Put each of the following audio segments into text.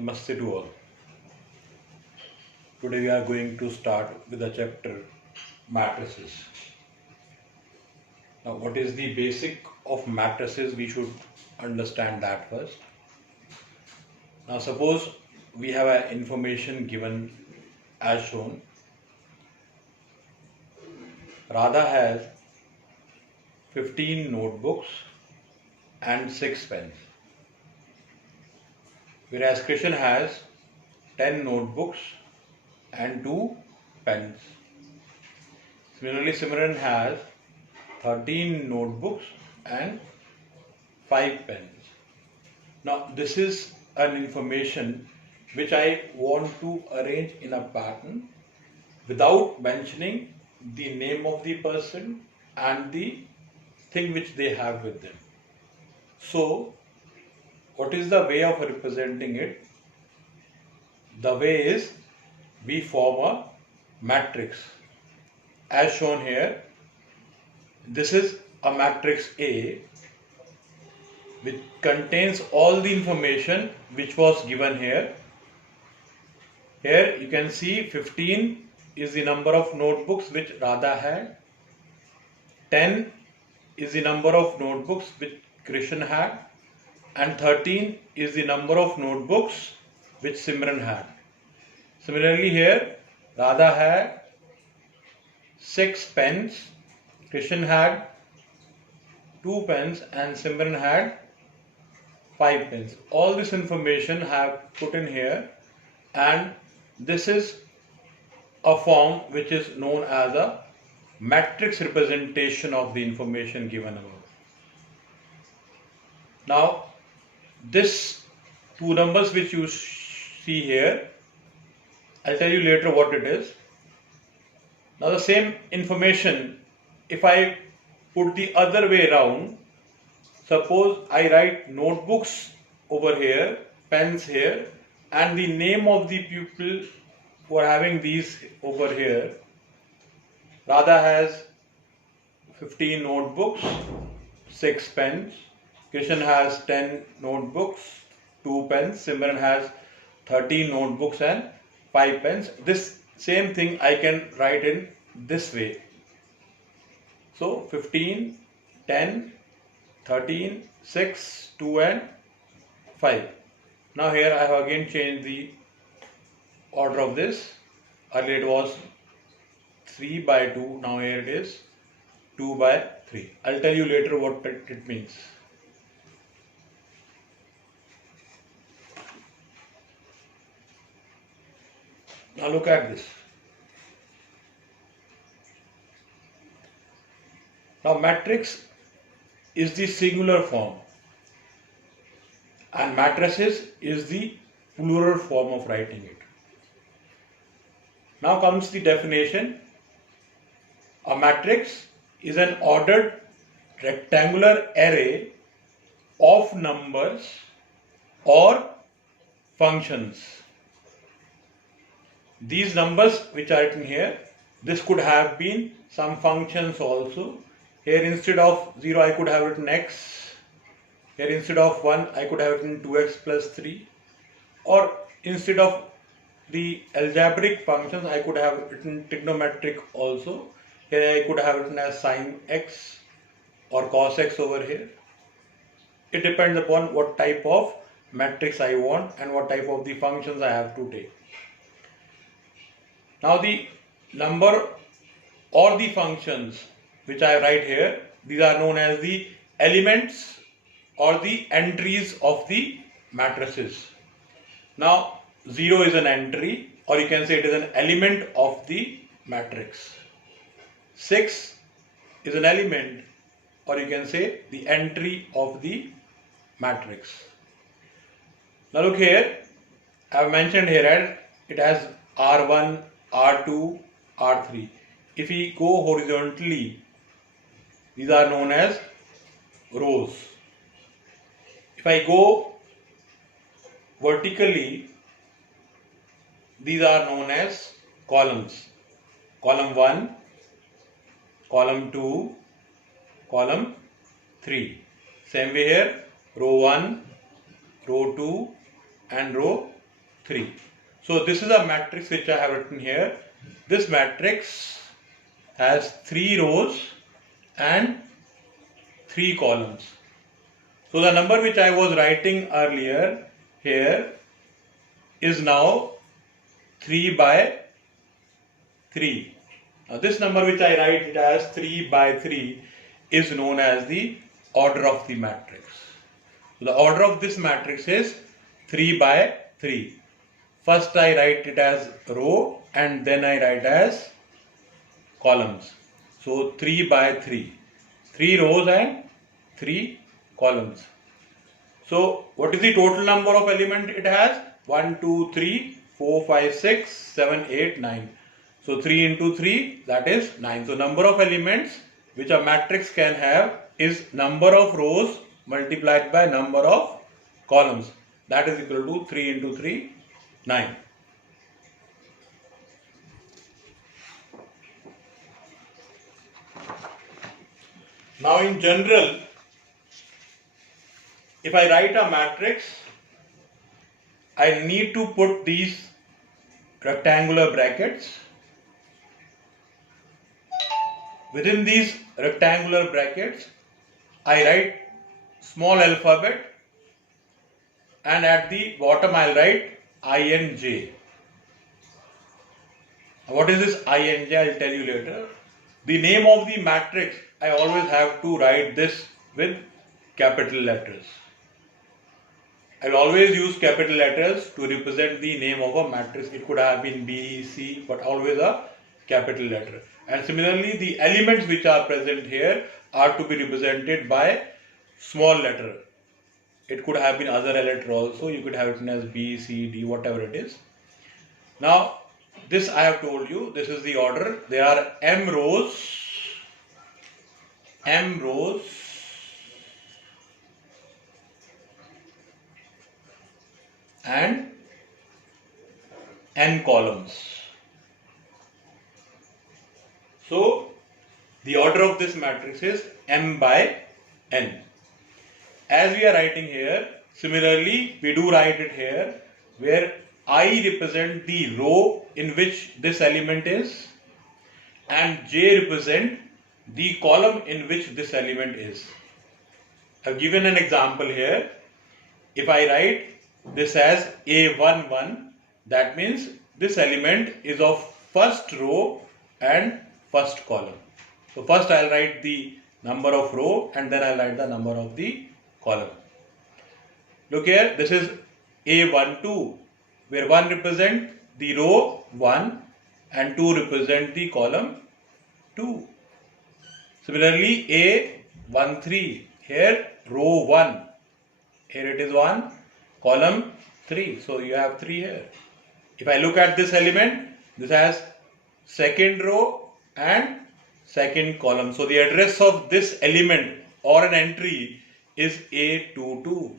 Namaste to all. Today we are going to start with the chapter matrices. Now, what is the basic of matrices? We should understand that first. Now, suppose we have an information given as shown. Radha has 15 notebooks and 6 pens, whereas Krishan has 10 notebooks and 2 pens. Similarly, Simran has 13 notebooks and 5 pens. Now, this is an information which I want to arrange in a pattern without mentioning the name of the person and the thing which they have with them. So, what is the way of representing it? The way is we form a matrix. As shown here, this is a matrix A which contains all the information which was given here. Here you can see 15 is the number of notebooks which Radha had, 10 is the number of notebooks which Krishan had, and 13 is the number of notebooks which Simran had. Similarly here, Radha had 6 pens, Krishan had 2 pens and Simran had 5 pens. All this information have put in here, and this is a form which is known as a matrix representation of the information given above. Now, this two numbers which you see here, I'll tell you later what it is. Now, the same information, if I put the other way around, suppose I write notebooks over here, pens here, and the name of the pupil who are having these over here. Radha has 15 notebooks, 6 pens. Krishan has 10 notebooks, 2 pens. Simran has 13 notebooks and 5 pens. This same thing I can write in this way. So 15, 10, 13, 6, 2 and 5. Now here I have again changed the order of this. Earlier it was 3 by 2, now here it is 2 by 3. I'll tell you later what it means. Now look at this. Now matrix is the singular form and matrices is the plural form of writing it. Now comes the definition. A matrix is an ordered rectangular array of numbers or functions. These numbers which are written here, this could have been some functions also. Here instead of 0 I could have written x. Here instead of 1 I could have written 2x plus 3. Or instead of the algebraic functions I could have written trigonometric also. Here I could have written as sine x or cos x over here. It depends upon what type of matrix I want and what type of the functions I have to take. Now the number or the functions which I write here, these are known as the elements or the entries of the matrices. Now 0 is an entry, or you can say it is an element of the matrix. 6 is an element, or you can say the entry of the matrix. Now look here, I have mentioned here it has R1, R2, R3. If we go horizontally, these are known as rows. If I go vertically, these are known as columns. Column 1, column 2, column 3. Same way here, row 1, row 2 and row 3. So this is a matrix which I have written here. This matrix has 3 rows and 3 columns. So the number which I was writing earlier here is now 3 by 3. Now this number which I write it as 3 by 3 is known as the order of the matrix. So the order of this matrix is 3 by 3. First I write it as row and then I write as columns. So 3 by 3. 3 rows and 3 columns. So what is the total number of element it has? 1, 2, 3, 4, 5, 6, 7, 8, 9. So 3 into 3, that is 9. So number of elements which a matrix can have is number of rows multiplied by number of columns. That is equal to 3 into 3, 9. Now in general, if I write a matrix, I need to put these rectangular brackets. Within these rectangular brackets, I write small alphabet and at the bottom I'll write I and J. What is this I and J? I'll tell you later. The name of the matrix, I always have to write this with capital letters. I'll always use capital letters to represent the name of a matrix. It could have been B, C, but always a capital letter. And similarly, the elements which are present here are to be represented by small letter. It could have been other letter also. You could have written as B, C, D, whatever it is. Now, this I have told you, this is the order. There are M rows, and N columns. So, the order of this matrix is M by N. As we are writing here, similarly, we do write it here, where I represent the row in which this element is, and J represent the column in which this element is. I have given an example here. If I write this as A11, that means this element is of first row and first column. So first I'll write the number of row and then I'll write the number of the column. Look here, this is A12, where 1 represent the row 1 and 2 represent the column 2. Similarly, A13, here row 1, here it is 1, column 3. So you have 3 here. If I look at this element, this has second row and second column. So the address of this element or an entry is A22.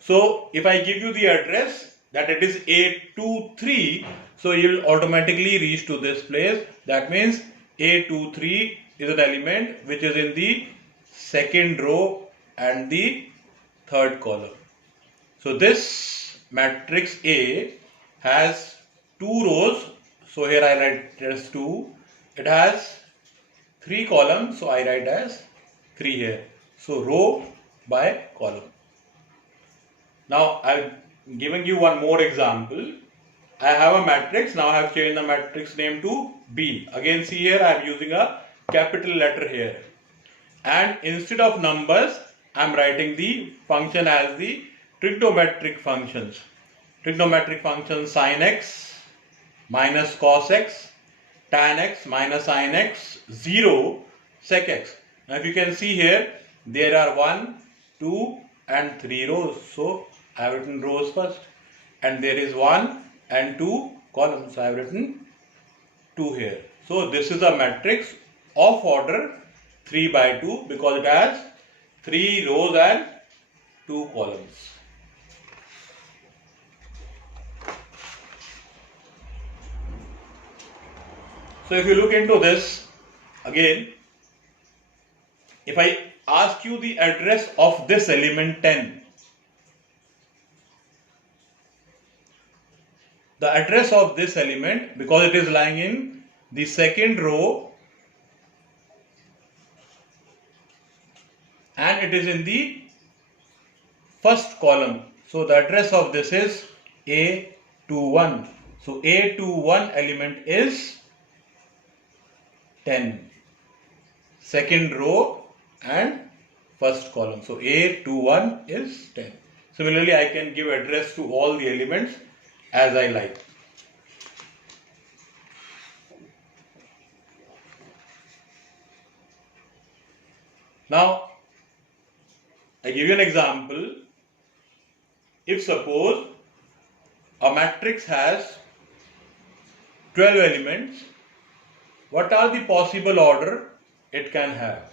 So if I give you the address that it is A23, so you will automatically reach to this place. That means A23 is an element which is in the second row and the third column. So this matrix A has 2 rows. So here I write as 2. It has 3 columns. So I write as 3 here. So row by column. Now I'm giving you one more example. I have a matrix. Now I have changed the matrix name to B. Again, see here I am using a capital letter here. And instead of numbers, I am writing the function as the trigonometric functions. Trigonometric functions sin x minus cos x, tan x minus sin x, 0 sec x. Now if you can see here, there are 1, 2 and 3 rows. So I have written rows first. And there is 1 and 2 columns. So I have written 2 here. So this is a matrix of order 3 by 2 because it has 3 rows and 2 columns. So if you look into this, again, if I ask you the address of this element 10, the address of this element, because it is lying in the second row and it is in the first column. So the address of this is A21. So A21 element is 10. Second row and first column. So A21 is 10. Similarly, I can give address to all the elements as I like. Now, I give you an example. If suppose a matrix has 12 elements, what are the possible order it can have?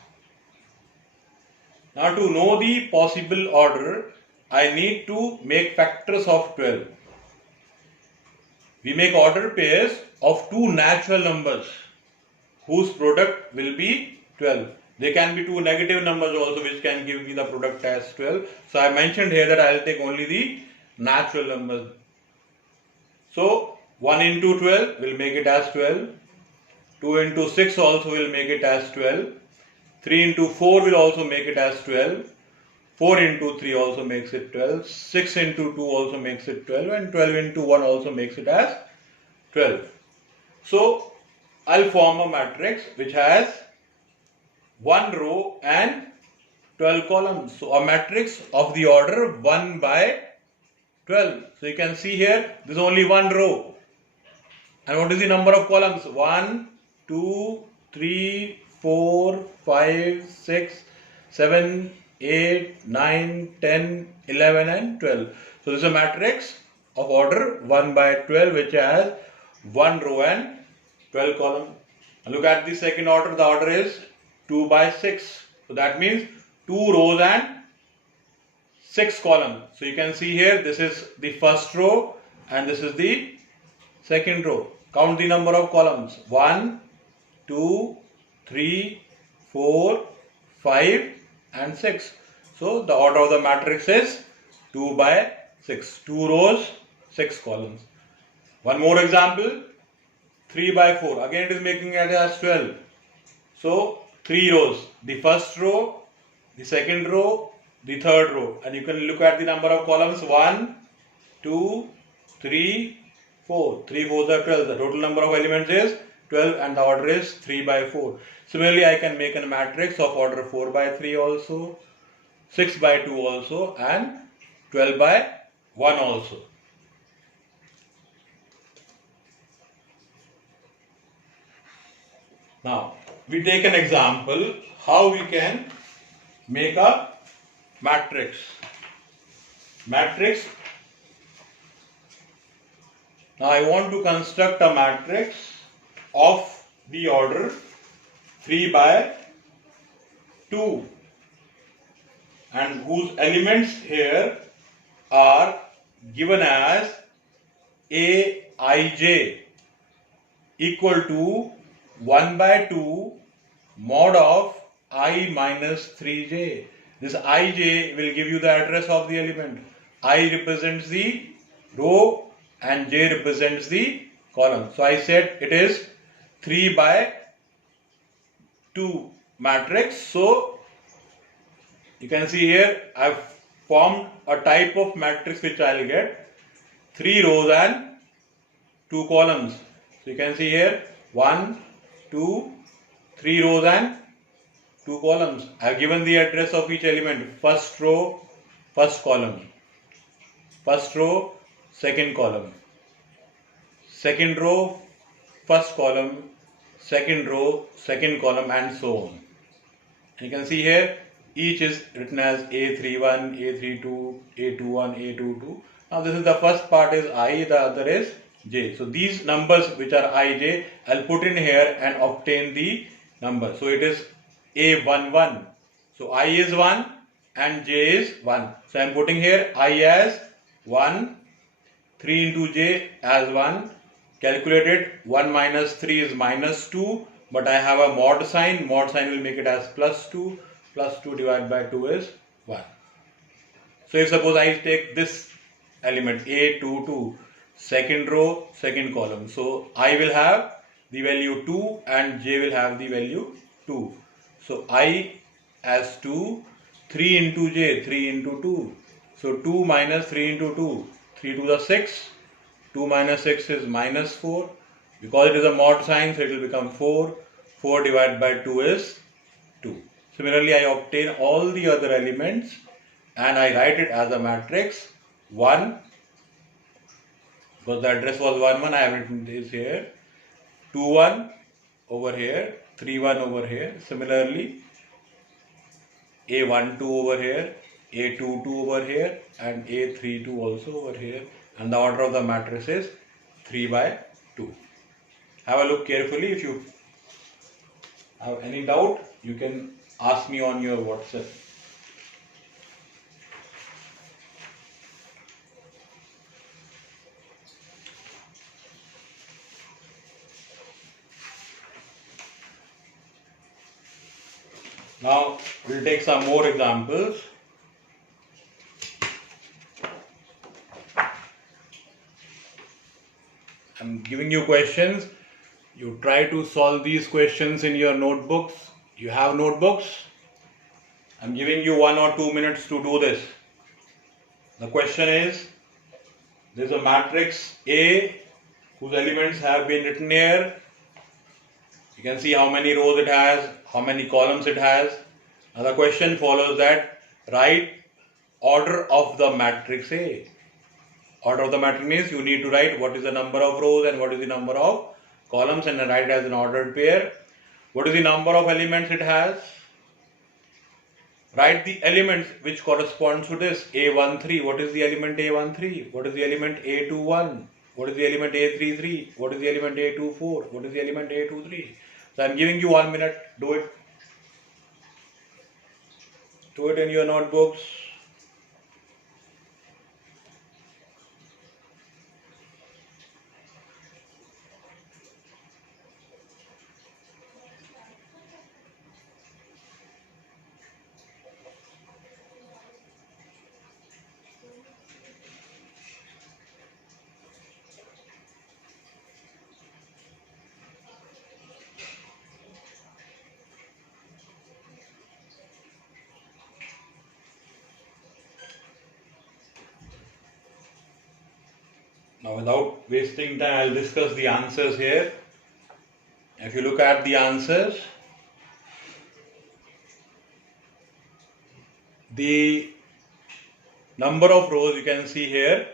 Now, to know the possible order, I need to make factors of 12. We make order pairs of two natural numbers whose product will be 12. There can be two negative numbers also which can give me the product as 12. So I mentioned here that I will take only the natural numbers. So 1 into 12 will make it as 12. 2 into 6 also will make it as 12. 3 into 4 will also make it as 12. 4 into 3 also makes it 12. 6 into 2 also makes it 12. And 12 into 1 also makes it as 12. So I'll form a matrix which has 1 row and 12 columns. So a matrix of the order 1 by 12. So you can see here, there is only one row. And what is the number of columns? 1, 2, 3, 4, 5, 6, 7, 8, 9, 10, 11 and 12. So this is a matrix of order 1 by 12 which has 1 row and 12 columns. Look at the second order, the order is 2 by 6. So that means 2 rows and 6 columns. So you can see here, this is the first row and this is the second row. Count the number of columns. 1, 2, 3, 4, 5 and 6. So the order of the matrix is 2 by 6. 2 rows, 6 columns. One more example. 3 by 4. Again it is making it as 12. So 3 rows. The first row, the second row, the third row. And you can look at the number of columns. 1, 2, 3, 4. 3 4s are 12. The total number of elements is 12 and the order is 3 by 4. Similarly, I can make a matrix of order 4 by 3 also, 6 by 2 also and 12 by 1 also. Now, we take an example how we can make a matrix. Now, I want to construct a matrix of the order 3 by 2 and whose elements here are given as Aij equal to 1 by 2 mod of I minus 3j. This ij will give you the address of the element. I represents the row and j represents the column. So I said it is 3 by 2 matrix. So you can see here I have formed a type of matrix which I will get 3 rows and 2 columns. So you can see here 1, 2, 3 rows and 2 columns. I have given the address of each element. First row, first column. First row, second column. Second row, first column. Second row, second column and so on. You can see here each is written as A31, A32, A21, A22. Now this is the first part is I, the other is j. So these numbers which are I, j, I'll put in here and obtain the number. So it is A11. So I is 1 and j is 1. So I'm putting here I as 1, 3 into j as 1. Calculated 1 minus 3 is minus 2. But I have a mod sign. Mod sign will make it as plus 2. Plus 2 divided by 2 is 1. So if suppose I take this element A22. second row, second column. So I will have the value 2 and j will have the value 2. So I as 2, 3 into j, 3 into 2. So 2 minus 3 into 2, 3 to the 6. 2 minus 6 is minus 4. Because it is a mod sign, so it will become 4. 4 divided by 2 is 2. Similarly, I obtain all the other elements and I write it as a matrix 1, because the address was 1 1, I have written this here, 2 1 over here, 3 1 over here. Similarly, A1 2 over here, A2 2 over here, and A3 2 also over here. And the order of the matrix is 3 by 2. Have a look carefully. If you have any doubt, you can ask me on your WhatsApp. Now we'll take some more examples. I'm giving you questions. You try to solve these questions in your notebooks. You have notebooks. I'm giving you 1 or 2 minutes to do this. The question is, there's a matrix A whose elements have been written here. You can see how many rows it has, how many columns it has. Now the question follows that write order of the matrix A. Order of the matrix means you need to write what is the number of rows and what is the number of columns, and then write it as an ordered pair. What is the number of elements it has? Write the elements which corresponds to this. A13, what is the element A13? What is the element A21? What is the element A33? What is the element A24? What is the element A23? So I am giving you 1 minute. Do it. Do it in your notebooks. Now without wasting time, I'll discuss the answers here. If you look at the answers, the number of rows you can see here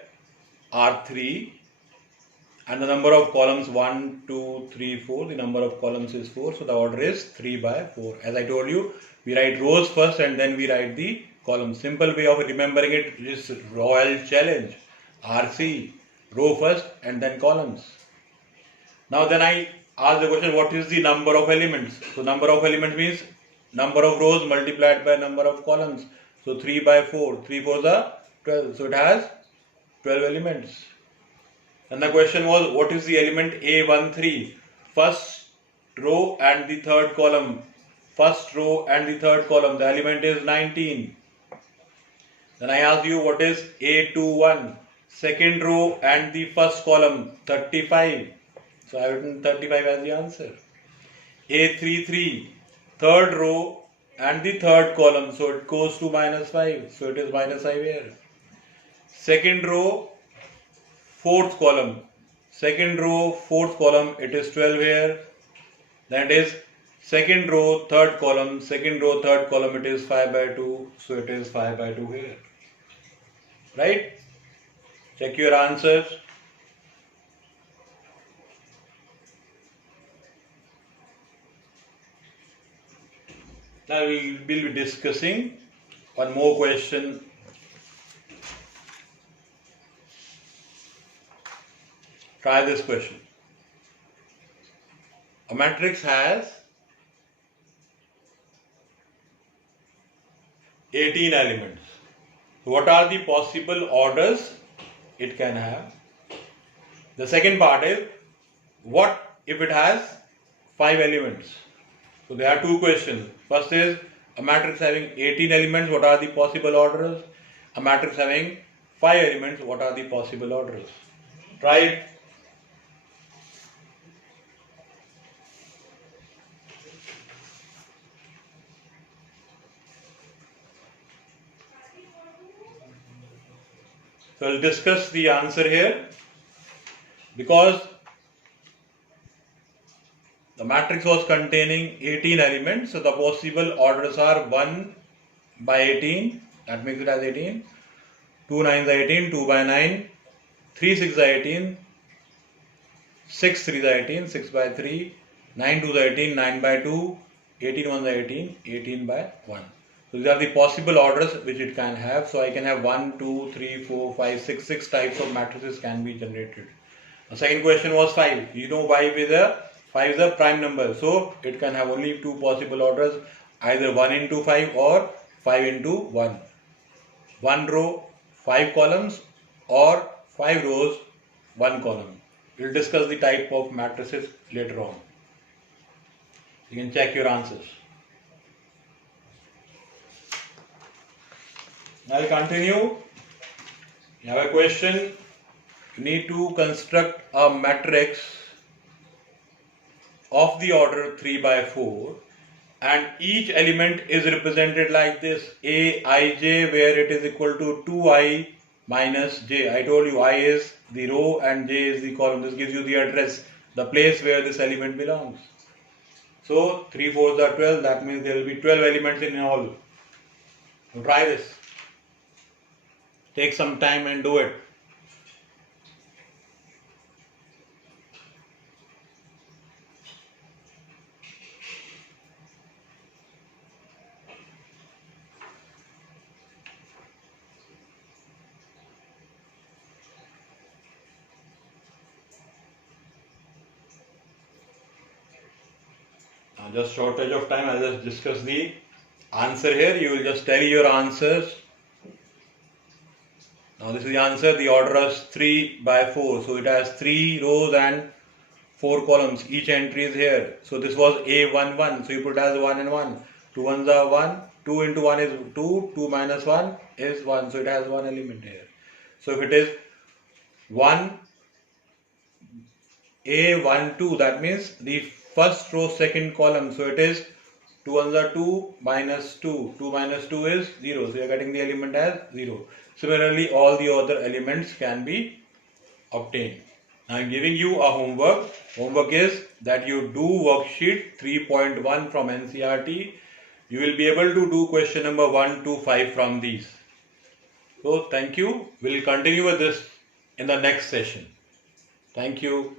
are 3 and the number of columns 1, 2, 3, 4. The number of columns is 4, so the order is 3 by 4. As I told you, we write rows first and then we write the columns. Simple way of remembering it is Royal Challenge, RC. Row first and then columns. Now then I ask the question, what is the number of elements? So number of elements means number of rows multiplied by number of columns. So 3 by 4, 3 4s are 12. So it has 12 elements. And the question was, what is the element A13? First row and the third column. First row and the third column. The element is 19. Then I asked you, what is A21? Second row and the first column, 35. So I have written 35 as the answer. A33, third row and the third column, so it goes to minus 5. So it is minus 5 here. Second row, fourth column. Second row, fourth column, it is 12 here. That is second row, third column. Second row, third column, it is 5 by 2. So it is 5 by 2 here. Right? Check your answers. Now we will be discussing one more question. Try this question. A matrix has 18 elements. What are the possible orders it can have? The second part is, what if it has 5 elements? So there are two questions. First is, a matrix having 18 elements, what are the possible orders? A matrix having 5 elements, what are the possible orders? Try it. So I'll discuss the answer here. Because the matrix was containing 18 elements, so the possible orders are 1 by 18, that makes it as 18, 2 9s are 18, 2 by 9, 3 6 are 18, 6 3s are 18, 6 by 3, 9 2s are 18, 9 by 2, 18 1s are 18, 18 by 1. So these are the possible orders which it can have. So I can have 1, 2, 3, 4, 5, 6, 6 types of matrices can be generated. The second question was 5. You know 5 is a prime number. So it can have only two possible orders, either 1 into 5 or 5 into 1. 1 row, 5 columns, or 5 rows, 1 column. We will discuss the type of matrices later on. You can check your answers. Now I'll continue. You have a question. You need to construct a matrix of the order 3 by 4, and each element is represented like this: Aij, where it is equal to 2i minus j. I told you I is the row and j is the column. This gives you the address, the place where this element belongs. So 3 4s are 12, that means there will be 12 elements in all. So try this. Take some time and do it. Just shortage of time, I'll just discuss the answer here. You will just tell your answers. Now this is the answer. The order is 3 by 4. So it has 3 rows and 4 columns. Each entry is here. So this was A11. So you put as 1 and 1. 2 ones are 1. 2 into 1 is 2. 2 minus 1 is 1. So it has 1 element here. So if it is 1 A12, that means the first row, second column. So it is 2 ones are 2 minus 2. 2 minus 2 is 0. So you are getting the element as 0. Similarly, all the other elements can be obtained. Now I am giving you a homework. Homework is that you do worksheet 3.1 from NCERT. You will be able to do question number 1 to 5 from these. So thank you. We will continue with this in the next session. Thank you.